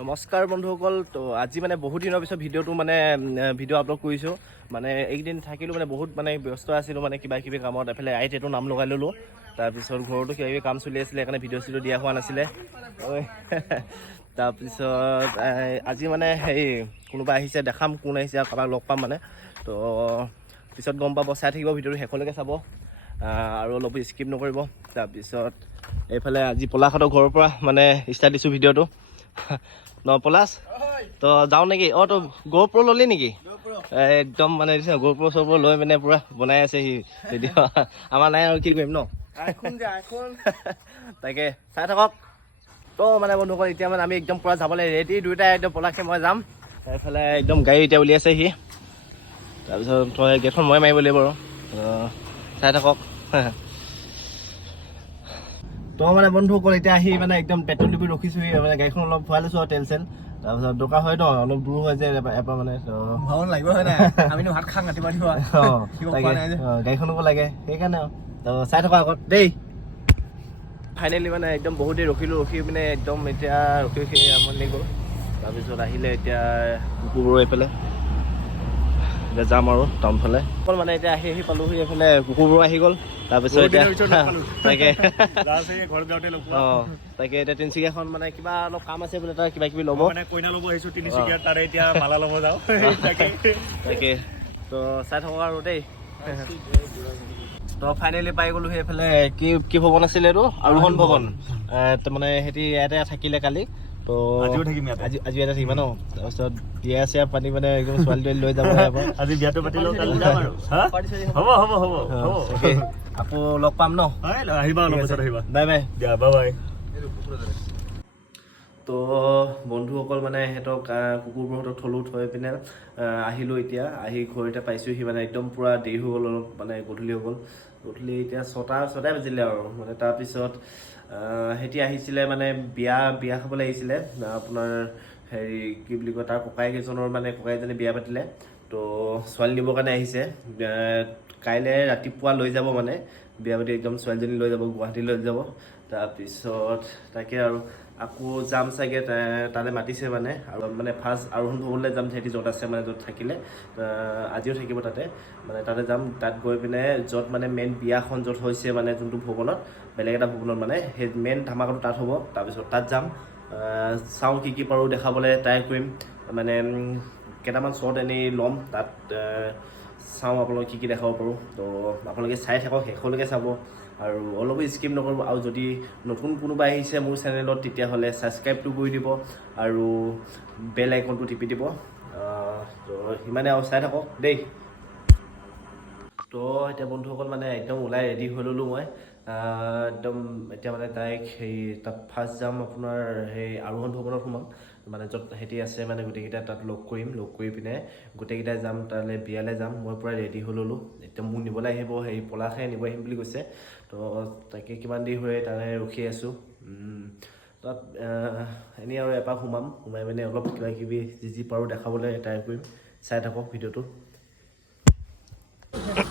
নমস্কাৰ বন্ধুসকল। তো আজি মানে বহুত দিনৰ পিছত ভিডিঅ' আপলোড কৰিছোঁ। মানে এইকেইদিন থাকিলোঁ মানে বহুত ব্যস্ত আছিলোঁ কিবা কিবি কামত। এফালে আইটেটো নাম লগাই ল'লোঁ। তাৰপিছত ঘৰতো কিবা কিবি কাম চলি আছিলে, সেইকাৰণে ভিডিঅ' দিয়া হোৱা নাছিলে। তাৰপিছত আজি কোনোবা আহিছে, দেখাম কোন আহিছে, কাৰোবাক লগ পাম তো পিছত গম পাব। চাই থাকিব ভিডিঅ'টো শেষলৈকে চাব আৰু অলপ স্কিপ নকৰিব। তাৰপিছত এইফালে আজি পলাশহঁতৰ ঘৰৰ পৰা ষ্টাৰ্ট দিছোঁ ভিডিঅ'টো। পলাশ তো যাওঁ নেকি? তো GoPro ল'লি নেকি? একদম GoPro চৰপ্ৰ লৈ পুৰা বনাই আছে সি ভিডিঅ'। আমাৰ নাই আৰু কি কৰিম ন। তাকে চাই থাকক। তো বন্ধুসকল এতিয়া আমি একদম পুৰা যাবলৈ ৰেডি, দুয়োটাই একদম পলাশে মই যাম। এইফালে একদম গাড়ী এতিয়া উলিয়াইছে সি। তাৰপিছত গেটখন মই মাৰিব লাগিব আৰু চাই থাকক। তো বন্ধুসকল এতিয়া আহি একদম পেট্ৰল ডিপি ৰখিছোহি। গাড়ীখন অলপ ভৰাই লৈছোঁ আৰু তেল চেল। তাৰপিছত দৰকাৰ হয় ন, অলপ দূৰ হয় যে এবাৰ ভাগৰ লাগিব হয় নাই। আমিনো ভাত খাম ৰাতিপুৱা গাড়ীখনকো লাগে সেইকাৰণে। তো চাই থকা আগত দেই। ফাইনেলি একদম বহুত দেৰি ৰখি একদম এতিয়া ৰখি আমনি গ'ল। তাৰপিছত আহিলে এতিয়া কুকুৰবোৰ এইফালে। এতিয়া যাম আৰু টাউন ফালে। এতিয়া আহি পালোহি এইফালে, কুকুৰবোৰ আহি গ'ল। তাৰপিছত এতিয়া তাকে এতিয়া তিনিচুকীয়াখন কিবা অলপ কাম আছে বোলে, তাৰ কিবা কিবি ল'ব, কইনা ল'ব আহিছোঁ তিনিচুকীয়াত। তাৰে এতিয়া মালা ল'ব যাওঁ তাকে। তো চাই থাকক আৰু দেই। তো ফাইনেলি পাই গ'লো সেইফালে। কি ভৱন আছিলে এইটো? আৰোহণ ভৱন। সিহঁতি ইয়াতে থাকিলে কালি। তো আজিও থাকিম ইয়াতে। আজি ইয়াতে থাকিবা ন? তাৰপিছত বিয়া চিয়া পাতি একদম ছোৱালী তোৱালী লৈ যাব লাগিব। আজি বিয়াটো পাতি লওঁ, কালি যাম আৰু। হ'ব আকৌ লগ পাম ন? আহিবা অলপ পিছত আহিবা। Bye bye. দিয়া বাই বাই। তো বন্ধুসকল সিহঁতক কুকুৰবোৰহঁতক থলোঁ, থৈ পিনে আহিলোঁ। এতিয়া আহি ঘৰতে পাইছোঁহি। একদম পূৰা দেৰি হৈ গ'ল, অলপ গধূলি হৈ গ'ল। গধূলি এতিয়া ছটাই বাজিলে আৰু তাৰপিছত সিহঁতি আহিছিলে বিয়া খাবলৈ আহিছিলে। আপোনাৰ কি বুলি কয়, তাৰ ককায়েক এজনৰ ককায়েকজনী বিয়া পাতিলে। তো ছোৱালী নিবৰ কাৰণে আহিছে। কাইলৈ ৰাতিপুৱা লৈ যাব বিয়া পাতি একদম ছোৱালীজনী লৈ যাব, গুৱাহাটী লৈ যাব। তাৰপিছত তাকে আৰু আকৌ যাম চাগে, তালৈ মাতিছে আৰু ফাৰ্ষ্ট আৰোহণ ভৱনলৈ যাম। সিহঁতি য'ত আছে য'ত থাকিলে, আজিও থাকিব তাতে। তাতে যাম। তাত গৈ পিনে য'ত মেইন বিয়াখন য'ত হৈছে যোনটো ভৱনত, বেলেগ এটা ভৱনত সেই মেইন ধামাকাটো তাত হ'ব। তাৰপিছত তাত যাম, চাওঁ কি পাৰোঁ দেখাবলৈ ট্ৰাই কৰিম। কেইটামান শ্বট এনেই ল'ম তাত, চাওঁ আপোনালোকে কি দেখাব পাৰোঁ। তো আপোনালোকে চাই থাকক, শেষলৈকে চাব আৰু অলপো স্কিপ নকৰিব। আৰু যদি নতুন কোনোবা আহিছে মোৰ চেনেলত, তেতিয়াহ'লে ছাবস্ক্ৰাইবটো কৰি দিব আৰু বেল আইকনটো টিপি দিব। তো সিমানে আৰু চাই থাকক দেই। তো এতিয়া বন্ধুসকল একদম ওলাই ৰেডি হৈ ল'লোঁ মই। একদম এতিয়া ডাইৰেক্ট তাত ফাৰ্ষ্ট যাম, আপোনাৰ আৰোহণ ভৱনত সোমাম। য'ত সিহঁতি আছে গোটেইকেইটা তাত লগ কৰি পিনে গোটেইকেইটাই যাম তালৈ, বিয়ালৈ যাম। মই পূৰা ৰেডি হৈ ল'লোঁ। এতিয়া মোক নিবলৈ আহিব, পলাশে নিব আহিম বুলি কৈছে। তো তাকে কিমান দেৰি হৈ তালৈ ৰখি আছোঁ। তাত এনেই আৰু এপাক সোমাই পিনে অলপ কিবা কিবি যি পাৰোঁ দেখাবলৈ ট্ৰাই কৰিম। চাই থাকক ভিডিঅ'টো।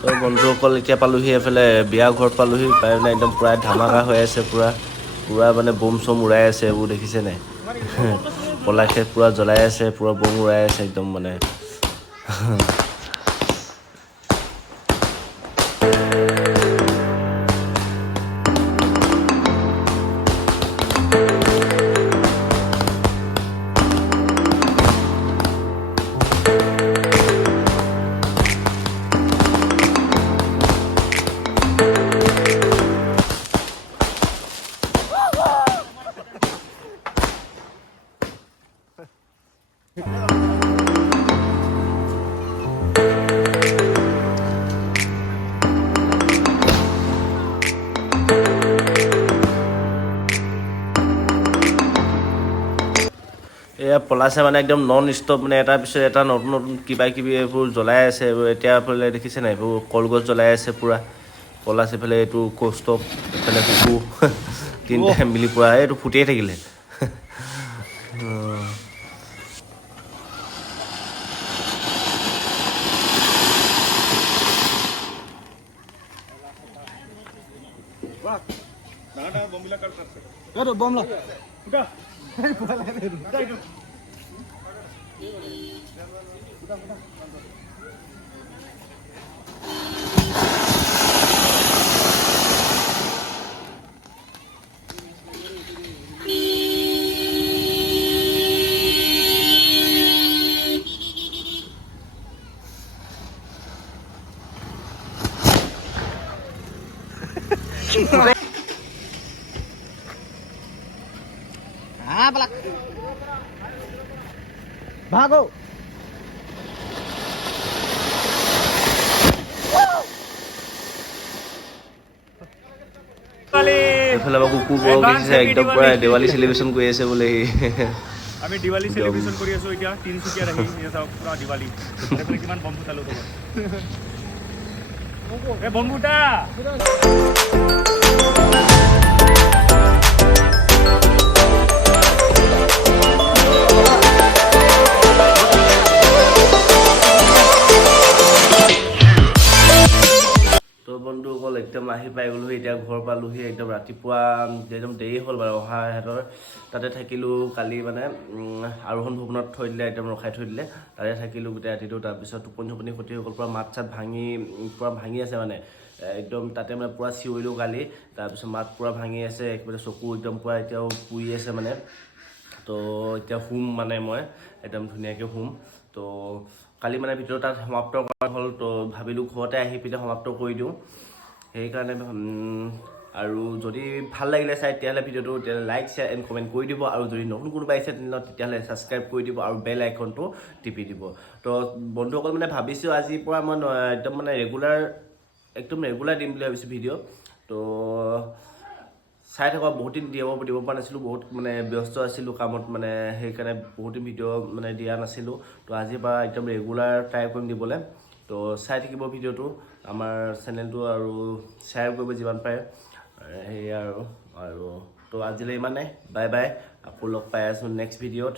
তো বন্ধুসকল এতিয়া পালোহি এইফালে, বিয়া ঘৰত পালোহি। পাই পিনে একদম পূৰা ধামাকা হৈ আছে, পূৰা বোম চোম উৰাই আছে। এইবোৰ দেখিছে নাই? পলাশে পূৰা জ্বলাই আছে, পূৰা বোম উৰাই আছে একদম এয়া পলাশে একদম নন ষ্টপ এটাৰ পিছত এটা নতুন নতুন কিবা কিবি এইবোৰ জ্বলাই আছে। এইবোৰ এতিয়া এইফালে দেখিছে নাই? এইবোৰ কলগছ জ্বলাই আছে পূৰা। পলাশ এইফালে এইটো কৌষ্টভ, এইফালে কুকুৰ, তিনিটাই মিলি পূৰা এইটো ফুটিয়ে থাকিলে। বম ল ভাগো এইফালে আমাৰ কুকুৰবোৰক দেখিছে একদম পুৰা দেৱালী চেলিব্ৰেশ্যন কৰি আছে বোলে আমি দিৱালী চেলিব্ৰেশ্যন কৰি আছো এতিয়া তিনচুকীয়াত আহি চাওক পুৰা দিৱালী কিমান বম ফুটালো এই বম ফুটা বন্ধুসকল একদম আহি পাই গ'লোহি এতিয়া ঘৰ পালোহি একদম ৰাতিপুৱা একদম দেৰি হ'ল বাৰু অহা সিহঁতৰ তাতে থাকিলোঁ কালি মানে আৰোহণ ভৱনত থৈ দিলে একদম ৰখাই থৈ দিলে তাতে থাকিলোঁ গোটেই ৰাতিটো তাৰপিছত টোপনি ক্ষতি হৈ গ'ল পূৰা মাত চাত ভাঙি আছে মানে একদম তাতে মানে পূৰা চিঞৰিলোঁ কালি তাৰপিছত মাত পূৰা ভাঙি আছে একেবাৰে চকু একদম পূৰা এতিয়াও পুৰি আছে মানে তো এতিয়া শুম মানে মই একদম ধুনীয়াকৈ শুম তো কালি মানে ভিডিঅ' তাত সমাপ্ত কৰা হ'ল তো ভাবিলোঁ ঘৰতে আহি পিনে সমাপ্ত কৰি দিওঁ সেইকাৰণে আৰু যদি ভাল লাগিলে চাই তেতিয়াহ'লে ভিডিঅ'টো লাইক শ্বেয়াৰ এণ্ড কমেণ্ট কৰি দিব আৰু যদি নতুন কোনোবা আহিছে তেতিয়াহ'লে ছাবস্ক্ৰাইব কৰি দিব আৰু বেল আইকনটো টিপি দিব তো বন্ধুসকল মানে ভাবিছোঁ আজিৰ পৰা মই একদম মানে ৰেগুলাৰ দিম বুলি ভাবিছোঁ ভিডিঅ' তো চাই থকা বহুত দিন দিব পৰা নাছিলোঁ বহুত মানে ব্যস্ত আছিলোঁ কামত মানে সেইকাৰণে বহুত দিন ভিডিঅ' মানে দিয়া নাছিলোঁ তো আজিৰ পৰা একদম ৰেগুলাৰ ট্ৰাই কৰিম দিবলৈ তো চাই থাকিব ভিডিঅ'টো আমাৰ চেনেলটো আৰু শ্বেয়াৰ কৰিব যিমান পাৰে সেয়া আৰু তো আজিলৈ ইমানেই বাই বাই আকৌ লগ পাই আছোঁ নেক্সট ভিডিঅ'ত